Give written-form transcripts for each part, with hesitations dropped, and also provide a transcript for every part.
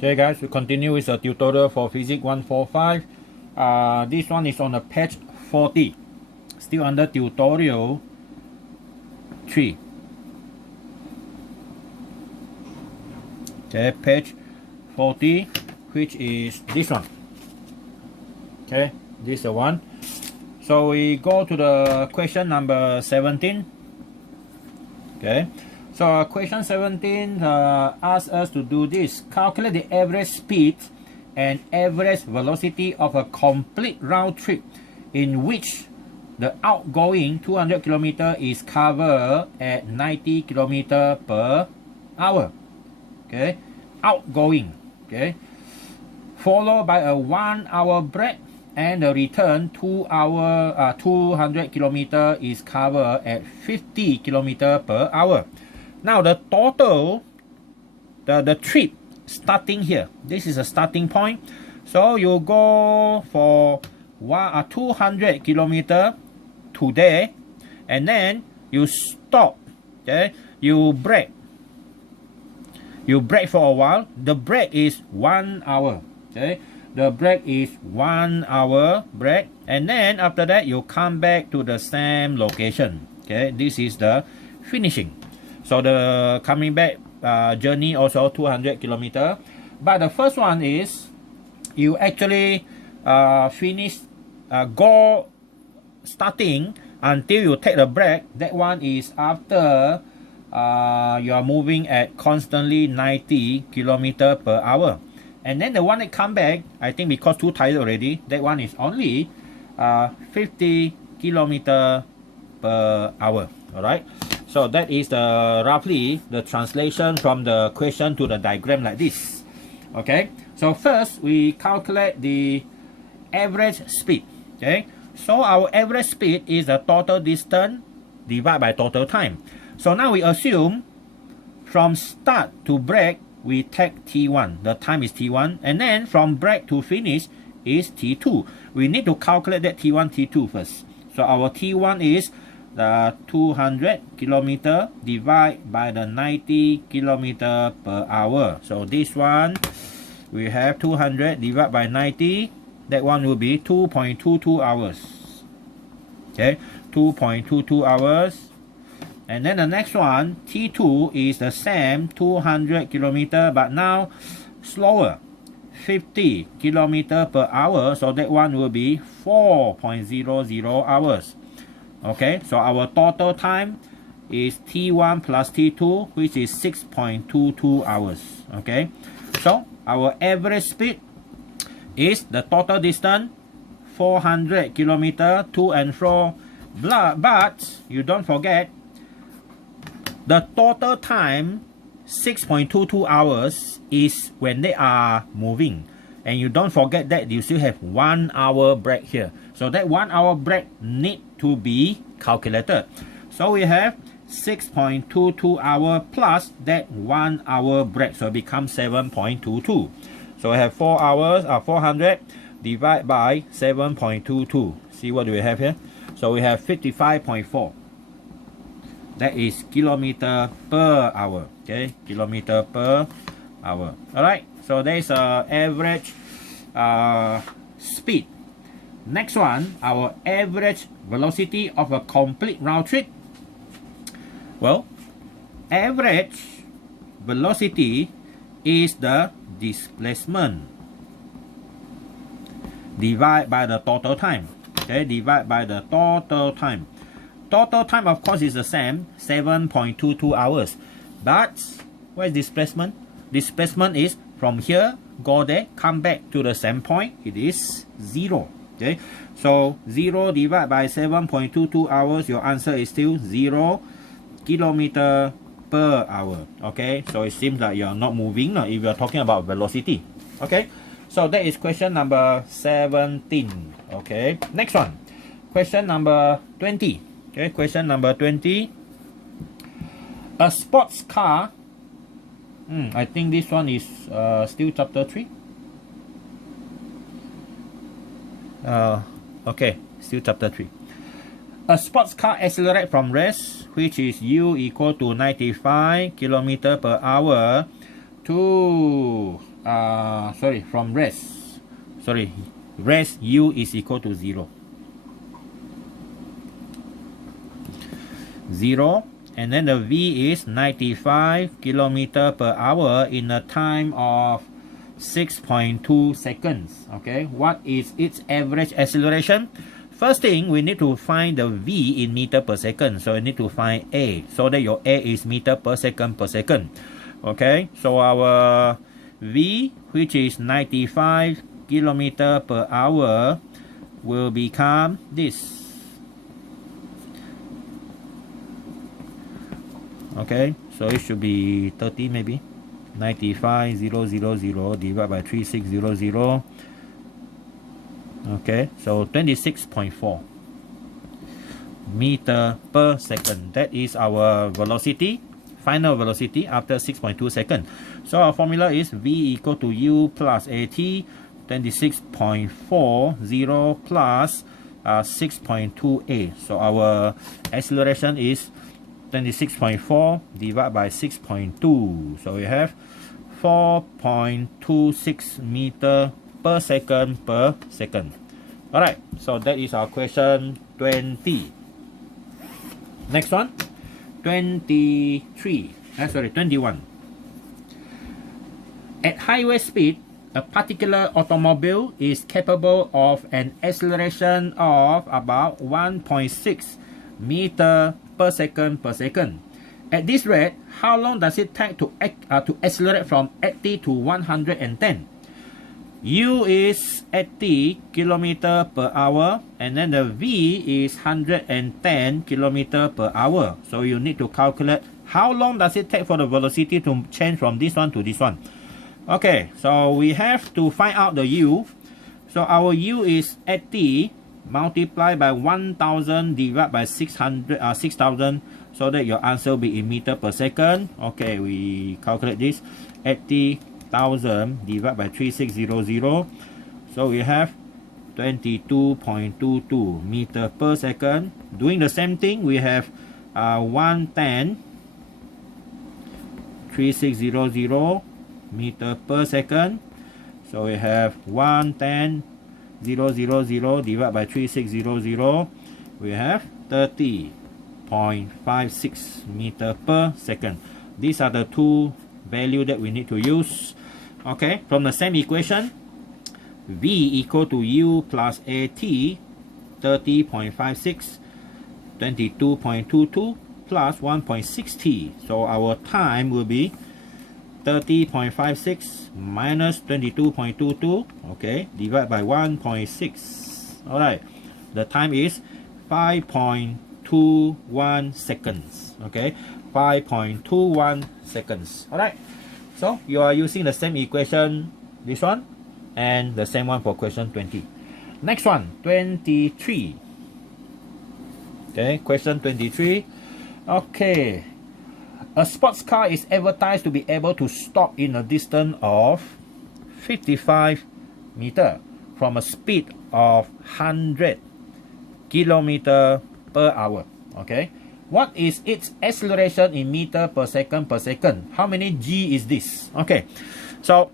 Okay guys, we continue with the tutorial for Physics 145. This one is on the page 40. Still under tutorial 3. Okay, page 40, which is this one. Okay, this is the one. So we go to the question number 17. Okay. So question 17 asks us to do this. Calculate the average speed and average velocity of a complete round trip in which the outgoing 200 km is covered at 90 km per hour. Okay, outgoing. Okay, followed by a 1 hour break and the return 200 km is covered at 50 km per hour. Now the total, the trip starting here, this is a starting point. So you go for 200 km today, and then you stop. Okay, you break for a while. The break is 1 hour. Okay, the break is 1 hour break, and then after that you come back to the same location. Okay, this is the finishing. So the coming back journey also 200 km. But the first one is you actually finish go starting until you take a break. That one is after you are moving at constantly 90 km per hour. And then the one that come back, I think because too tired already, that one is only 50 km per hour. Alright. So that is the roughly the translation from the question to the diagram like this. Okay, so first we calculate the average speed. Okay, so our average speed is the total distance divided by total time. So now we assume from start to break we take T1, the time is T1, and then from break to finish is T2. We need to calculate that T1, T2 first. So our T1 is the 200 km divided by the 90 km per hour. So this one we have 200 divided by 90. That one will be 2.22 hours. Okay, 2.22 hours. And then the next one, T2 is the same 200 km, but now slower, 50 km per hour. So that one will be 4.00 hours. Okay, so our total time is T1 plus T2, which is 6.22 hours. Okay, so our average speed is the total distance 400 km to and fro. But you don't forget the total time 6.22 hours is when they are moving. And you don't forget that you still have 1 hour break here. So that 1 hour break need to be calculated. So we have 6.22 hour plus that 1 hour break. So it becomes 7.22. So we have 4 hours, 400 divided by 7.22. See what do we have here? So we have 55.4. That is kilometer per hour. Okay, kilometer per hour. Alright, so there is a average speed. Next one, our average velocity of a complete round trip. Well, average velocity is the displacement divided by the total time. Okay, divided by the total time. Total time of course is the same, 7.22 hours. But what is displacement? Displacement is from here, go there, come back to the same point. It is 0. Okay, so 0 divided by 7.22 hours, your answer is still 0 km per hour. Okay, so it seems like you're not moving if you're talking about velocity. Okay, so that is question number 17. Okay, next one, question number 20. Okay, question number 20. A sports car. I think this one is still chapter 3. Okay, still chapter 3. A sports car accelerates from rest, which is u equal to 95 km per hour to from rest. Rest u is equal to 0. 0, and then the v is 95 km per hour in a time of 6.2 seconds. Okay, what is its average acceleration? First thing, we need to find the v in meter per second. So we need to find a, so that your a is meter per second per second. Okay, so our v, which is 95 km per hour, will become this. Okay, so it should be 30 maybe. 95,000 divided by 3600. Okay, so 26.4 meter per second. That is our velocity, final velocity after 6.2 seconds. So our formula is v equal to u plus at, 26.40 plus 6.2a. So our acceleration is 26.4 divided by 6.2. So we have 4.26 meter per second per second. Alright, so that is our question 20. Next one, 21. At highway speed, a particular automobile is capable of an acceleration of about 1.6 meter per second per second. At this rate, how long does it take to accelerate from 80 to 110? U is 80 km per hour, and then the V is 110 km per hour. So you need to calculate how long does it take for the velocity to change from this one to this one. Okay, so we have to find out the U. So our U is 80 multiplied by 1000 divided by 6000, so that your answer will be in meter per second. Okay, we calculate this. 80,000 divided by 3600. So we have 22.22 meter per second. Doing the same thing, we have 110 3600 meter per second. So we have 110 000 divided by 3600. We have 30.56 meter per second. These are the two values that we need to use. Okay, from the same equation, V equal to U plus AT, 30.56, 22.22 plus 1.6t. So our time will be 30.56 minus 22.22, okay, divided by 1.6. Alright, the time is 5.21 seconds. Okay, 5.21 seconds. Alright, so you are using the same equation, this one, and the same one for question 20. Next one, 23. Okay, question 23. Okay, a sports car is advertised to be able to stop in a distance of 55 meters from a speed of 100 km per hour. Okay, what is its acceleration in meter per second per second? How many g is this? Okay, so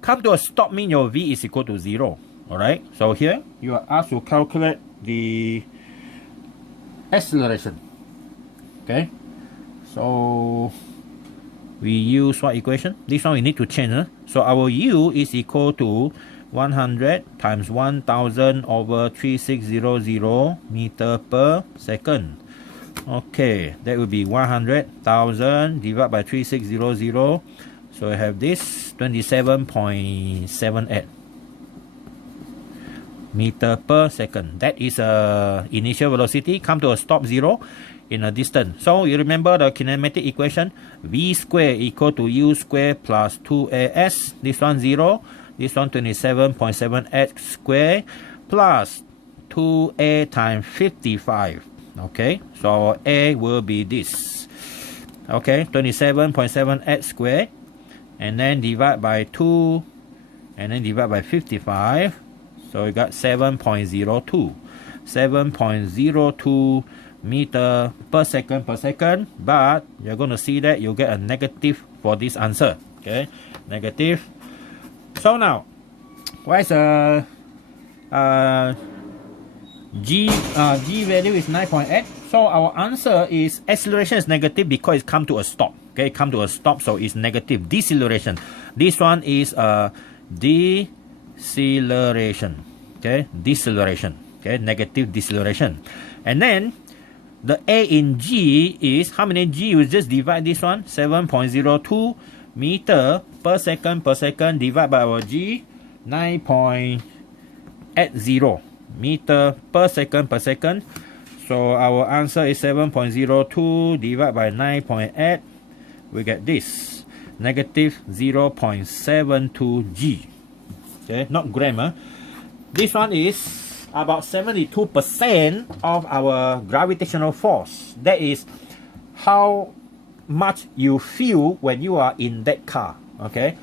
come to a stop mean your v is equal to 0. Alright, so here you are asked to calculate the acceleration. Okay, so we use what equation? This one we need to change. So our u is equal to 100 times 1000 over 3600 meter per second. Okay, that will be 100,000 divided by 3600. So I have this 27.78 meter per second. That is a initial velocity come to a stop 0 in a distance. So you remember the kinematic equation, v square equal to u square plus 2as. This one 0, this one 27.78 square plus 2a times 55. Okay, so our a will be this. Okay, 27.78 square, and then divide by 2, and then divide by 55. So we got 7.02. 7.02 meter per second, but you're going to see that you get a negative for this answer. Okay, negative So now, what is G value is 9.8. So our answer is acceleration is negative because it come to a stop. Okay, come to a stop, so it's negative. Deceleration. This one is deceleration. Okay, deceleration. Okay, negative deceleration. And then the A in G is how many G? You just divide this one, 7.02 meter per second divide by our G, 9.80 meter per second. So our answer is 7.02 divided by 9.8. We get this, negative 0.72 G. Okay, not gram. This one is about 72% of our gravitational force. That is how much you feel when you are in that car. Okay,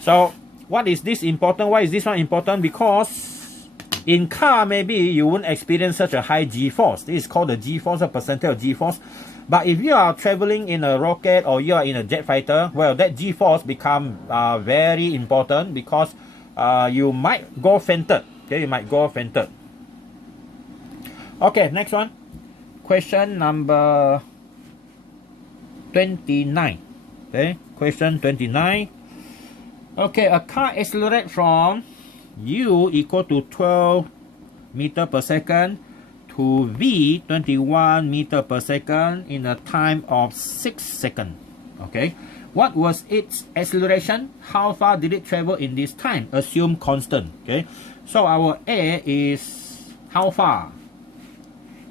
so what is this important? Why is this one important? Because in car maybe you won't experience such a high G-force. This is called the G-force, a percentage of G-force. But if you are traveling in a rocket or you are in a jet fighter, well, that G-force become very important because you might go fainted. Okay, you might go fainted. Okay, next one. Question number 29. Okay, question 29. Okay, a car accelerates from U equal to 12 meter per second to V 21 meter per second in a time of 6 seconds. Okay, what was its acceleration? How far did it travel in this time? Assume constant. Okay, so our A is how far?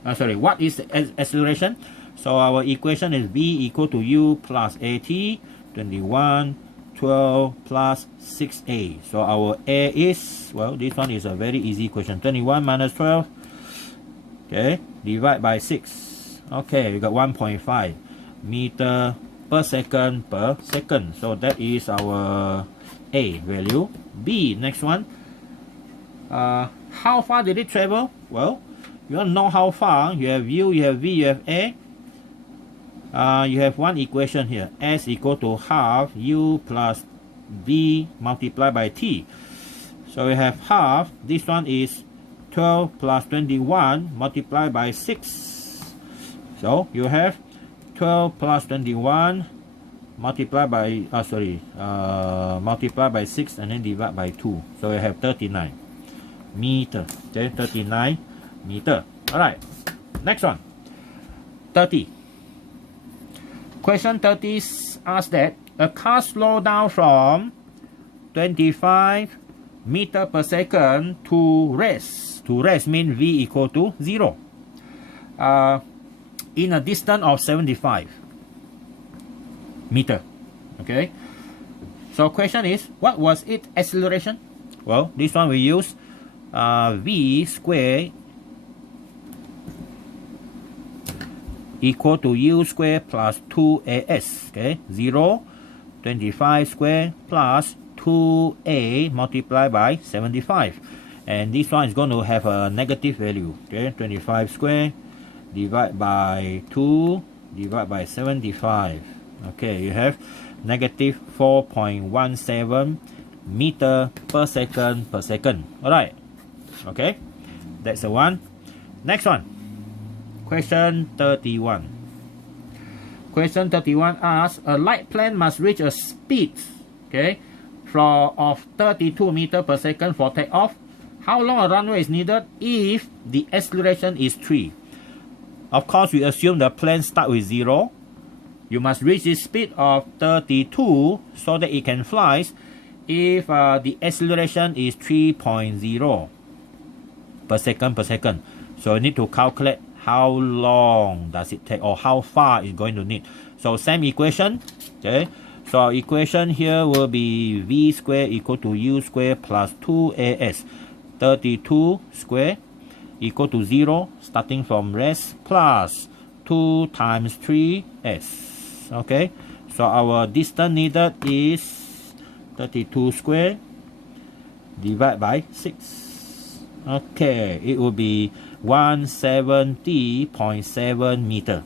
What is the acceleration? So our equation is V equal to U plus AT, 21, 12 plus 6A. So our A is, well, this one is a very easy question. 21 minus 12, okay, divide by 6. Okay, we got 1.5 meter per second. So that is our A value. B, next one. How far did it travel? Well, you want to know how far. You have U, you have V, you have A. You have one equation here, S equal to half U plus V multiplied by T. So we have half, this one is 12 plus 21 multiplied by 6. So you have 12 plus 21 multiplied by, multiplied by 6 and then divide by 2. So you have 39 meter. Okay, 39 meter. Alright, next one, 30. Question 30 asks that a car slowed down from 25 meter per second to rest. To rest means V equal to 0. In a distance of 75 meter. Okay. So question is, what was its acceleration? Well, this one we use V square equal to U square plus 2AS. Okay, 0, 25 square plus 2A multiplied by 75. And this one is going to have a negative value. Okay, 25 square divide by 2 divide by 75. Okay, you have negative 4.17 meter per second. Alright. Okay, that's the one. Next one. Question 31. Question 31 asks, a light plane must reach a speed, okay, of 32 meters per second for takeoff. How long a runway is needed if the acceleration is 3? Of course, we assume the plane start with 0. You must reach the speed of 32 so that it can fly if the acceleration is 3.0 per second. So you need to calculate how long does it take or how far it's going to need. So same equation. Okay, so our equation here will be V square equal to U square plus 2AS. 32 square equal to 0 starting from rest plus 2 times 3S. Okay, so our distance needed is 32 square divided by 6. Okay, it will be 170.7 meter.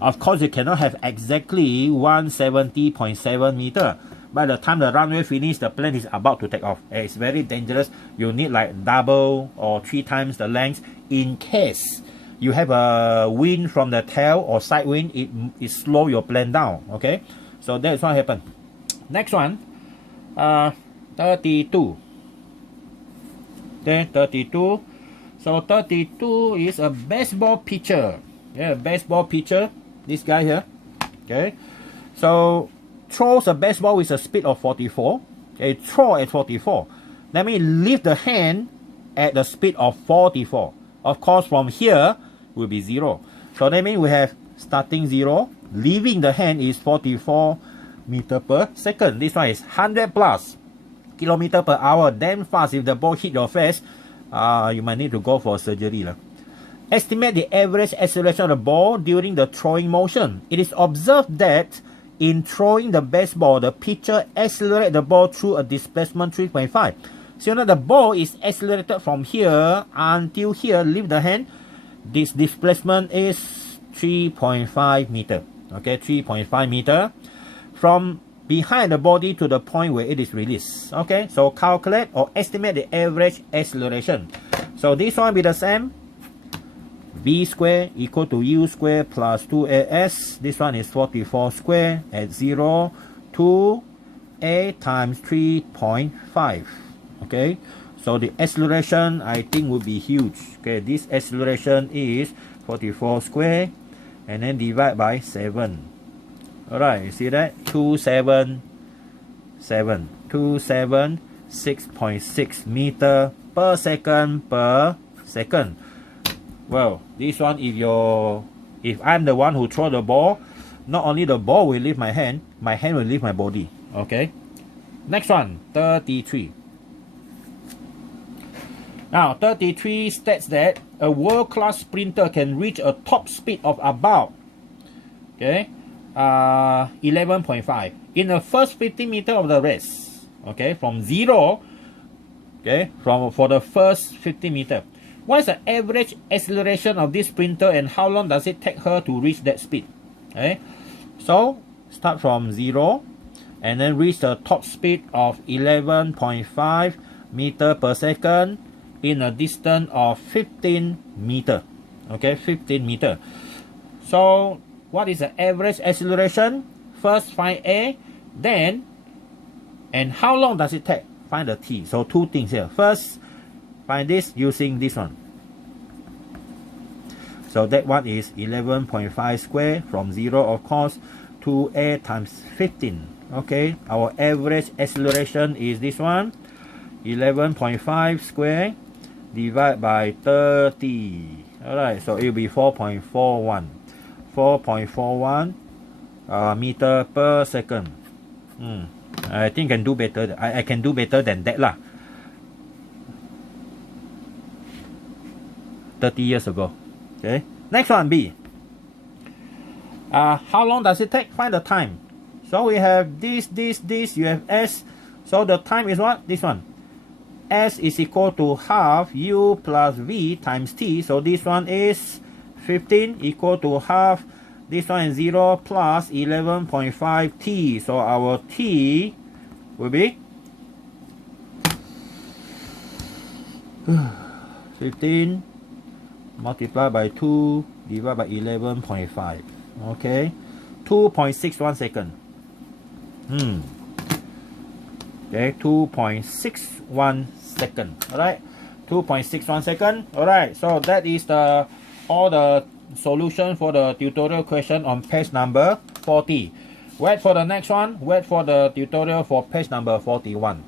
Of course, you cannot have exactly 170.7 meter, by the time the runway finish, the plane is about to take off. It's very dangerous. You need like double or 3 times the length in case you have a wind from the tail or side wind, it slow your plane down. Okay, so that's what happened. Next one, 32. Okay, 32. So 32 is a baseball pitcher. Yeah, baseball pitcher. This guy here. Okay, so throws a baseball with a speed of 44. Okay, throw at 44. That means lift the hand at the speed of 44. Of course, from here will be 0. So that means we have starting 0, leaving the hand is 44 meter per second. This one is 100 plus kilometer per hour. Damn fast. If the ball hit your face, you might need to go for surgery. Estimate the average acceleration of the ball during the throwing motion. It is observed that in throwing the baseball, the pitcher accelerates the ball through a displacement 3.5. So you know the ball is accelerated from here until here, leave the hand. This displacement is 3.5 meter. Okay, 3.5 meter from behind the body to the point where it is released. Okay, so calculate or estimate the average acceleration. So this one will be the same. V square equal to U square plus 2AS. This one is 44 square at 0 to A times 3.5. Okay, so the acceleration I think would be huge. Okay, this acceleration is 44 square and then divide by 7. Alright, you see that? 277. 276.6 meter per second per second. Well, this one, if I'm the one who throw the ball, not only the ball will leave my hand will leave my body. Okay. Next one, 33. Now, 33 states that a world-class sprinter can reach a top speed of about 11.5 in the first 50 meters of the race. Okay, from 0. Okay, for the first 50 meters. What is the average acceleration of this sprinter and how long does it take her to reach that speed? Okay, so start from 0 and then reach the top speed of 11.5 meter per second in a distance of 15 meter. Okay, 15 meter. So what is the average acceleration? First find A, then and how long does it take? Find the T. So 2 things here. First, find this using this one. So that one is 11.5 square from 0, of course, to A times 15. Okay, our average acceleration is this one, 11.5 square divided by 30. Alright, so it will be 4.41. 4.41 meter per second. I think I can do better. I can do better than that lah. 30 years ago. Okay. Next one, B. How long does it take? Find the time. So we have this. You have S. So the time is what? This one. S is equal to half U plus V times T. So this one is 15 equal to half. This one is 0 plus 11.5 T. So our T will be 15 multiplied by 2 divided by 11.5. Okay, 2.61 second. Okay, 2.61 second. Alright, 2.61 second. Alright, so that is all the solution for the tutorial question on page number 40. Wait for the next one. Wait for the tutorial for page number 41.